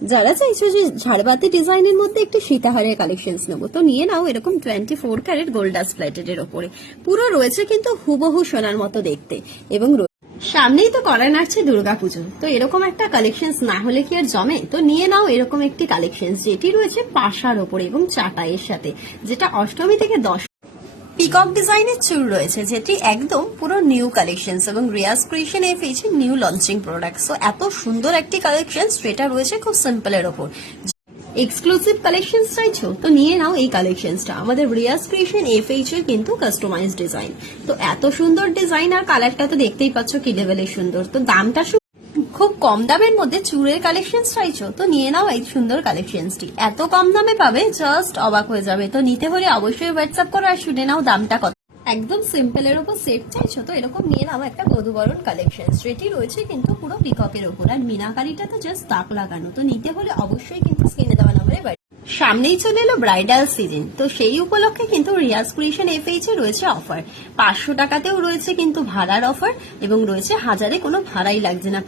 যারা চাইছো যে ঝাড়বাতি ডিজাইনের মধ্যে একটি সীতাহারের কালেকশনস নেবো, তো নিয়ে নাও এরকম 24 ক্যারেট গোল্ড ডাস্ট প্লেটেড এর ওপরে। পুরো রয়েছে কিন্তু হুবহু সোনার মতো দেখতে, এবং সামনেই তো করা নাড়ছে দুর্গাপুজো, তো এরকম একটা কালেকশনস না হলে কি আর জমে। তো নিয়ে নাও এরকম একটি কালেকশনস যেটি রয়েছে পাশার ওপরে এবং চাটাইয়ের সাথে, যেটা অষ্টমী থেকে 10 পিকক ডিজাইনের চুল রয়েছে, যেটি একদম পুরো নিউ কালেকশনস এবং রিয়াজ ক্রিয়েশন এ পেয়েছে নিউ লঞ্চিং প্রোডাক্ট। সো এত সুন্দর একটি কালেকশন, যেটা রয়েছে খুব সিম্পলের ওপর। এক্সক্লুসিভ কালেকশন চাইছো, তো নিয়ে নাও এই কালেকশনসটা। আমাদের রিয়াজ ক্রিয়েশন এফএইচ এর কিন্তু কাস্টমাইজ ডিজাইন। তো এত সুন্দর ডিজাইন, আর কালারটা তো দেখতেই পাচ্ছ কি লেভেলের সুন্দর। তো দামটা খুব কম দামের মধ্যে চুড়ের কালেকশন চাইছো, তো নিয়ে নাও এই সুন্দর কালেকশনসটি। এত কম দামে পাবে, জাস্ট অবাক হয়ে যাবে। তো নিতে হলে অবশ্যই হোয়াটসঅ্যাপ করো আর শুনে নাও দামটা কত। একদম সিম্পল এর উপর সেট চাইছো, তো এরকম নিয়ে নাও একটা বধূবরণ কালেকশন। যেটি রয়েছে কিন্তু পুরো পিককের উপর, আর মিনাকারিটা তো জাস্ট তাক লাগানো। তো নিতে হলে অবশ্যই কিন্তু স্ক্রিনে দেওয়া নাম্বারে সামনেই চলে এলো ব্রাইডাল সিজন, তো সেই উপলক্ষে কিন্তু রিয়াজ ক্রিয়েশন এফএইচ এ রয়েছে অফার। 500 টাকাতেও রয়েছে কিন্তু ভাড়ার অফার, এবং রয়েছে 1000-এ কোনো ভাড়াই লাগছে না।